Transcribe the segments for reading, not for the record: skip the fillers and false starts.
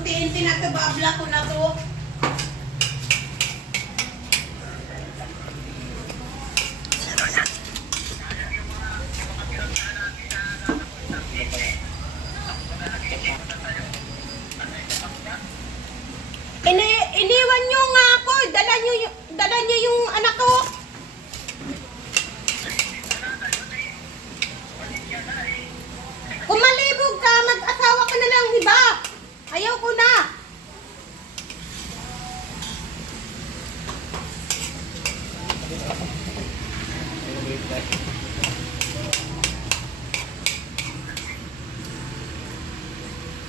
unti-unti na to, babla ko na to. Iniwan nyo nga ako, dala nyo yung anak ko. Kung malibog ka, mag-asawa ka na lang iba. Ayaw ko na.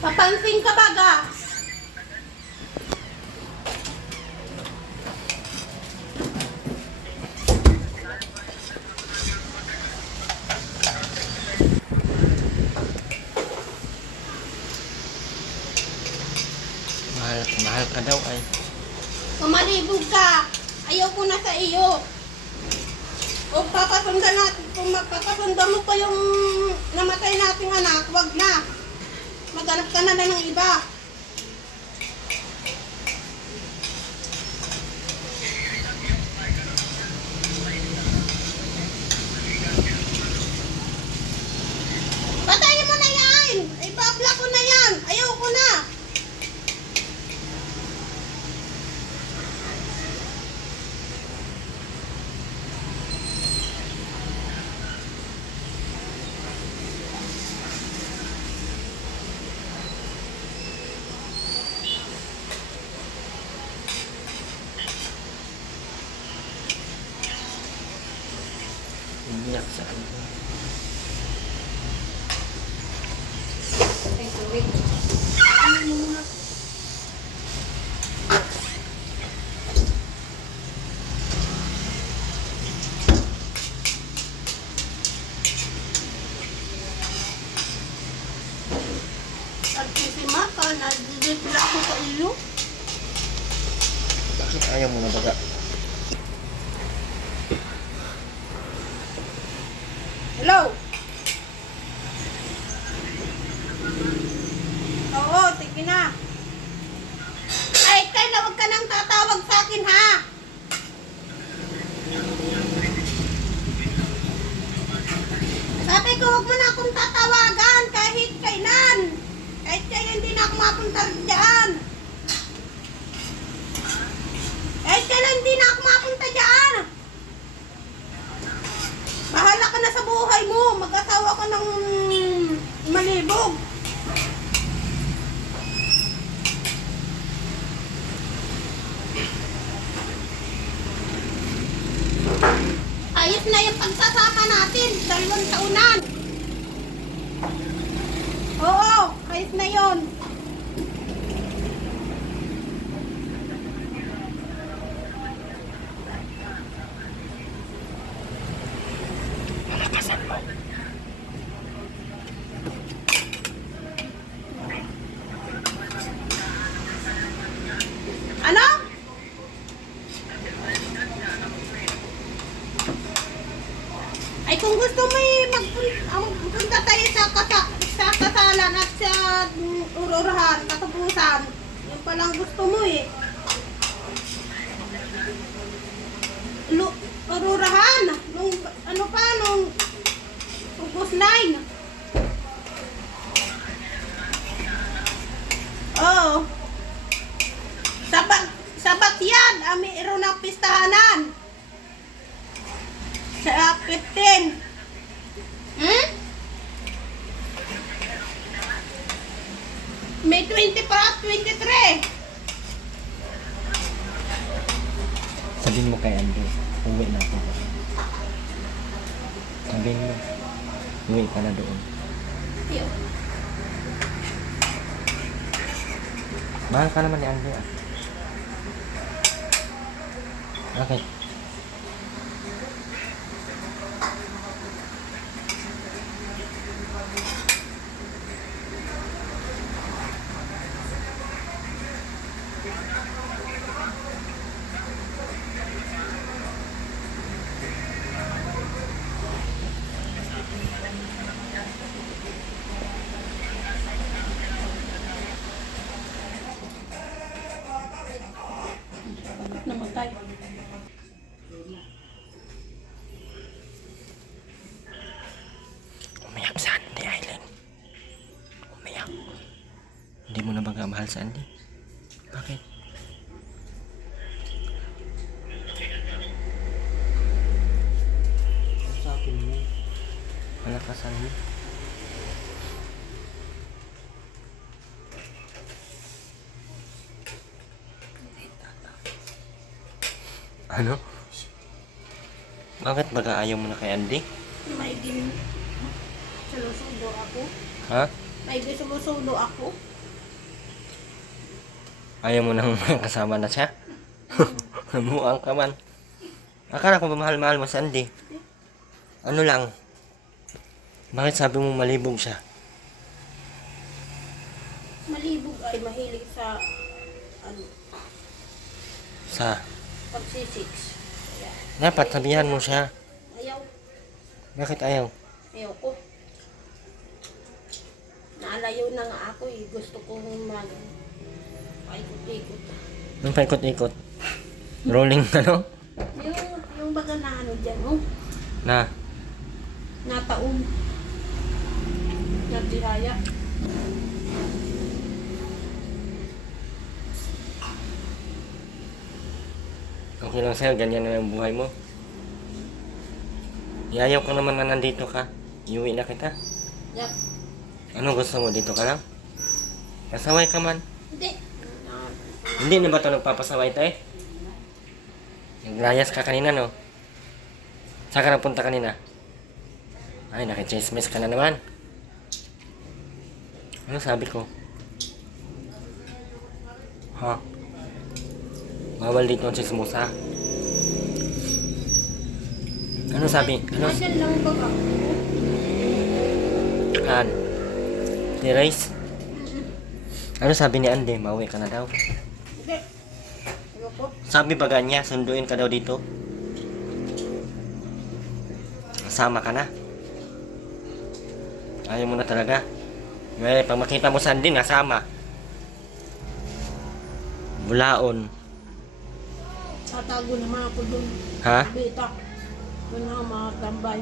Papansin ka baga? Mahal ka daw ay. Kumalibog ka. Ayaw ko na sa iyo. Kung papasundan natin, kung magpapasundan mo pa yung namatay nating anak, wag na. Maghanap ka na ng iba. Patayin mo na yan. Ibabla ko na yan. Ayaw ko na. Umiyak sa ano. Ay, sorry. At si Maka, nagdidipla ako sa iyo. Bakit ayaw mo na baga? Hello? Oo, sige na. Ay, kaya huwag ka nang tatawag sa akin, ha? Sabi ko, huwag mo na akong tatawagan kahit kailan. Kahit kailan hindi na ako mapunta dyan. Kahit kailan hindi na ako mapunta dyan. Bahala ka na sa buhay mo. Mag-asawa ka ng malibog. Ayos na yung pagsasama natin. 2 taunan. Oo, ayos na yun. Malakasan mo. Ano? Ay, kung gusto mo magpunta tayo sa kasalan at sa ururahan, katapusan. Yung palang gusto mo eh. Ururahan. Nung, ano pa, nung August 9. Oo. Sabat yan. Mayroon ng pistahanan. Sa 15. May 20 para 23. Sabihin mo kay Andrew, uwi na ako. Sabihin mo, uwi ka na doon. Yo. Mahal ka naman ni Andrew ah. Bakit? tay. Umiyak si Andy, Aileen. Umiyak. Hindi mo na ba mahal si Andy? Bakit? Usapin mo. Malakasan mo. Ano? Bakit baga ayaw mo na kay Andy? May din sumusundo ako. Ha? May din sumusundo ako. Ayaw mo nang kasama na siya? Namuang ka man. Akala ko ba mahal-mahal mo si Andy? Ano lang? Bakit sabi mo malibog siya? Malibog ay mahilig sa ano, Sa? pagsisiks. Kaya, Dapat sabihan mo siya. ayaw. Bakit ayaw? Ayaw ko. Naalayo na nga ako eh. Gusto kong paikot-ikot. Nung paikot-ikot. Rolling ano? Yung baga na ano dyan, oh. Na? Nataon. Natihaya. Okay lang sa'yo, ganyan na yung buhay mo. Yayaw ka naman na nandito ka. Iuwi na kita. Yep. Ano gusto mo? Dito ka lang? Pasaway ka man. Hindi. Hindi na ba ito nagpapasaway tayo? Naglayas ka kanina, no? Saan ka napunta kanina? Ay, nakichismis ka na naman. Ano sabi ko? Ha? Bawal dito ang chismosa. Ano sabi? Ano? Nasaan lang baga? Kan? Ni Rice? Ano sabi ni Andy? Mauwi ka na daw. Hindi. Ayoko. Sabi ba niya, sunduin ka daw dito? Sama ka na. Ayaw mo na talaga. Ngayon, pag makita mo sa Andy, nasama. Bulaon. Tatago naman ako dun. Ha? Bita. Doon ako makatambay.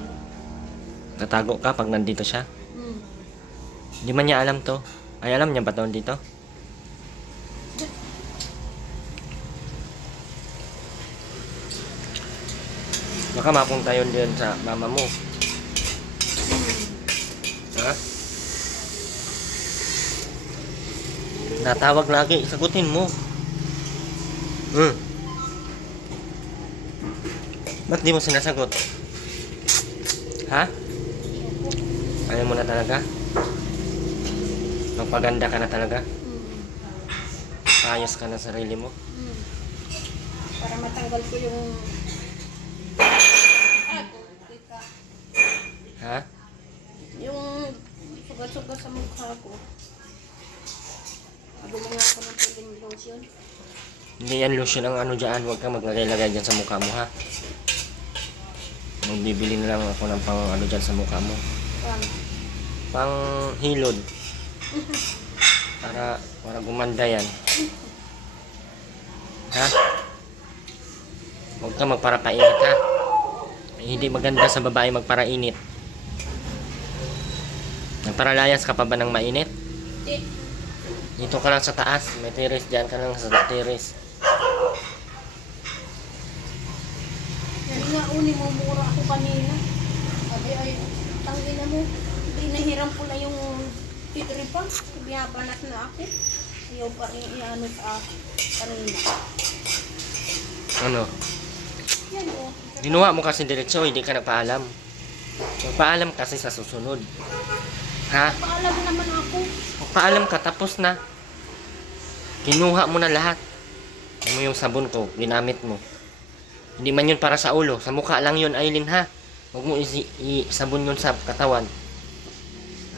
Tatago ka pag nandito siya? Hmm. Hindi man niya alam to. Ay, alam niya ba to dito? Baka mapunta yun din sa mama mo. Ha? Natawag lagi. Sagutin mo. Ba't di mo sinasagot? Ha? Ayaw mo na talaga? Magpaganda ka na talaga? Ayos ka na sa sarili mo? Para matanggal ko yung... Ha? Yung sugat-sugat sa mukha ko. Pagod nga ako ng piling lotion. Hindi yan lotion ang ano dyan. Huwag kang maglagay-lagay dyan sa mukha mo, ha? Magbibili na lang ako ng pang ano dyan sa mukha mo. Pang hilod. Para gumanda yan. Ha? Huwag kang magparapainit, ha? Hindi maganda sa babae magparainit. Nagparalayas ka pa ba ng mainit? Hindi. Dito ka lang sa taas. May terrace dyan ka lang sa terrace. Yan nga, mo mura ako kanina. Sabi ay, tanggi na mo. Hindi nahiram ko na yung titripan. Biyabanat na ako. Ayaw pa rin iano sa kanina. Ano? Yan o. Ginawa mo kasi diretso, hindi ka nagpaalam. Magpaalam kasi sa susunod. Ha? Paalam naman ako. Magpaalam ka, tapos na. Kinuha mo na lahat. Ano mo yung sabon ko, ginamit mo. Hindi man yun para sa ulo. Sa mukha lang yun, Aileen, ha? Huwag mo isabon yun sa katawan.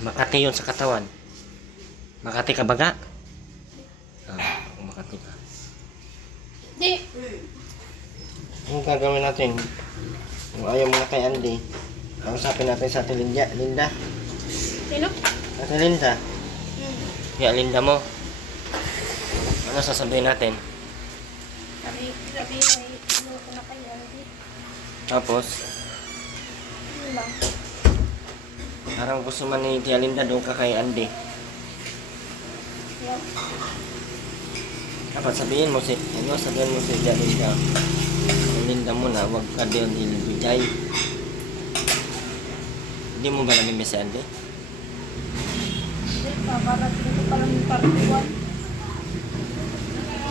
Makati yun sa katawan. Makati ka baga? Makati ka. Hindi. Anong gagawin natin? Kung ayaw mo na kay Andy, kausapin natin sa Ate Linda. Sino? Ate Linda. Kaya Linda mo. Ano sasabihin natin? Sabi may ano ko na kay Andy. Tapos, Yun lang. parang gusto man ni Tia Linda doon ka kay Andy. Yan. Dapat sabihin mo si Tia Linda. Tia Linda mo na, huwag ka doon ilibigay. Hindi mo ba namimiss si Andy? Hindi pa, para dito pa lang yung 31.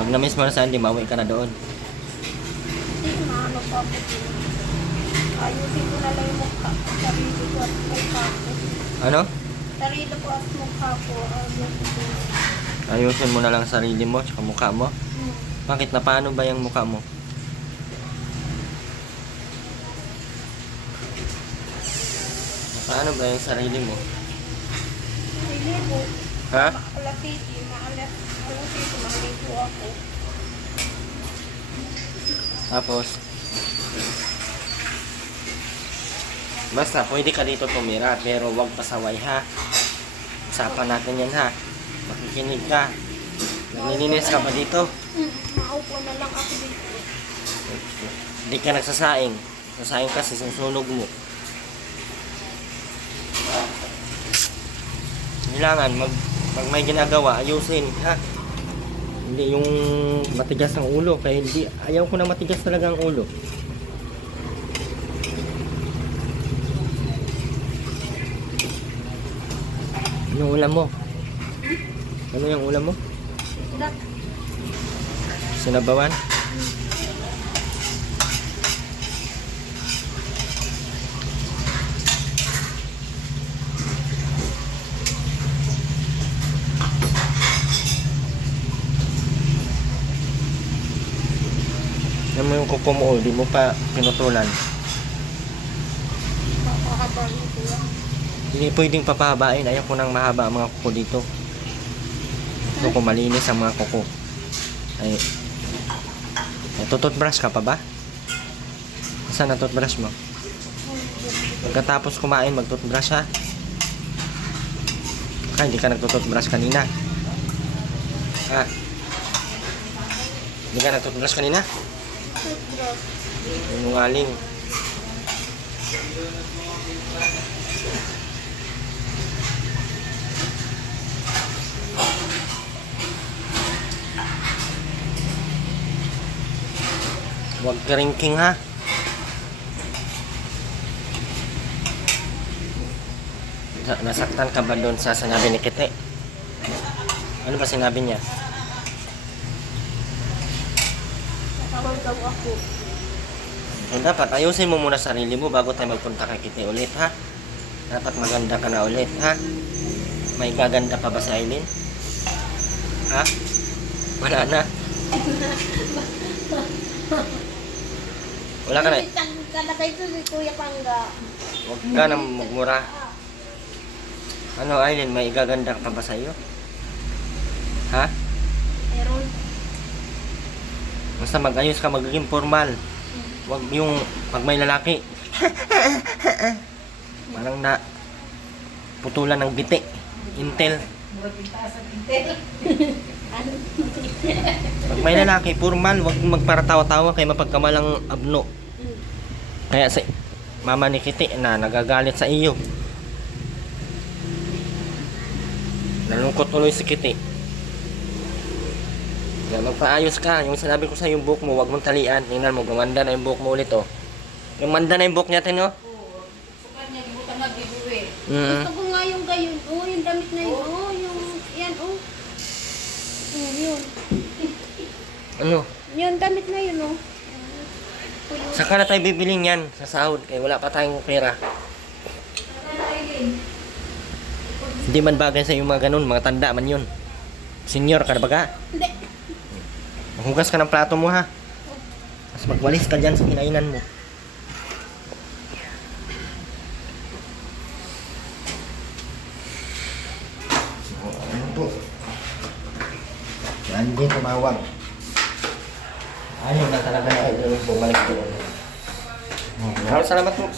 Pag namiss mo na si Andy, mauwi ka na doon. Hindi, maano pa ako din. Ayusin ko na lang yung mukha ko. Sarili ko at mukha ko. Ano? Sarili ko at mukha ko. Ayusin ko. Ayusin mo na lang sarili mo, tsaka mukha mo. Hmm. Bakit? Na paano ba yung mukha mo? Na paano ba yung sarili mo? Sarili ko. Ha? Alasiti. Alasiti. Mahaligo ako. Tapos, basta pwede ka dito tumira, pero wag pasaway ha. Usapan natin yan ha. Makikinig ka. Naglilinis ka ba dito? Maupo na lang ako dito. Hindi ka nagsasaing. Sasaing kasi susunog mo. Kailangan pag may ginagawa, ayusin ha. Hindi yung matigas ang ulo. Kaya hindi, ayaw ko na matigas talaga ang ulo. Ano ulam mo? Ano yung ulam mo? Dak. Sinabawan? Ano mo yung kuko mo, di mo pa pinutulan. Makakaba nito yan. Hindi pwedeng papahabain. Ayaw ko nang mahaba ang mga kuko dito. Gusto ko malinis ang mga kuko. Ay, tututbrush ka pa ba? Saan na toothbrush mo? Pagkatapos kumain, magtutbrush ha? Baka hindi ka nagtututbrush kanina. Ha? Hindi ka nagtutbrush kanina? Nungaling. Huwag ka ringking ha. Nasaktan ka ba doon sa sinabi ni Kite? Ano ba sinabi niya? Nakawal daw ako. So, dapat ayusin mo muna sarili mo bago tayo magpunta kay Kite ulit ha. Dapat maganda ka na ulit ha. May gaganda pa ba si Aileen? Ha? Wala na. Wala ka na. Kalagay ito si Kuya Pangga. Huwag ka na magmura. Ano Aileen, may gaganda ka pa ba sa iyo? Ha? Meron. Basta mag-ayos ka, magiging formal. Huwag yung pag may lalaki. Parang na putulan ng biti. Intel. Pag may lalaki, formal. Huwag magparatawa-tawa kay mapagkamalang abno. Kaya si mama ni Kiti na nagagalit sa iyo. Nalungkot tuloy si Kiti. Kaya magpaayos ka. Yung sinabi ko sa yung buhok mo, huwag mong talian. Tingnan mo, gumanda na yung buhok mo ulit oh. Gumanda na yung buhok niya, no? Gusto ko nga yung gayon. Oh, yung damit na yun. Oh, yung yan oh. Yun. Ano? Yung damit na yun oh. Saka na tayo bibiling yan sa sahod kaya wala pa tayong pera. Hindi man bagay sa yung mga ganun, mga tanda man yun. Senior ka na baga? Hindi. Maghugas ka ng plato mo ha. Mas magwalis ka dyan sa kinainan mo. Ano po? Si Andy tumawag. Ayaw na talaga na bumalik doon. Salamat po.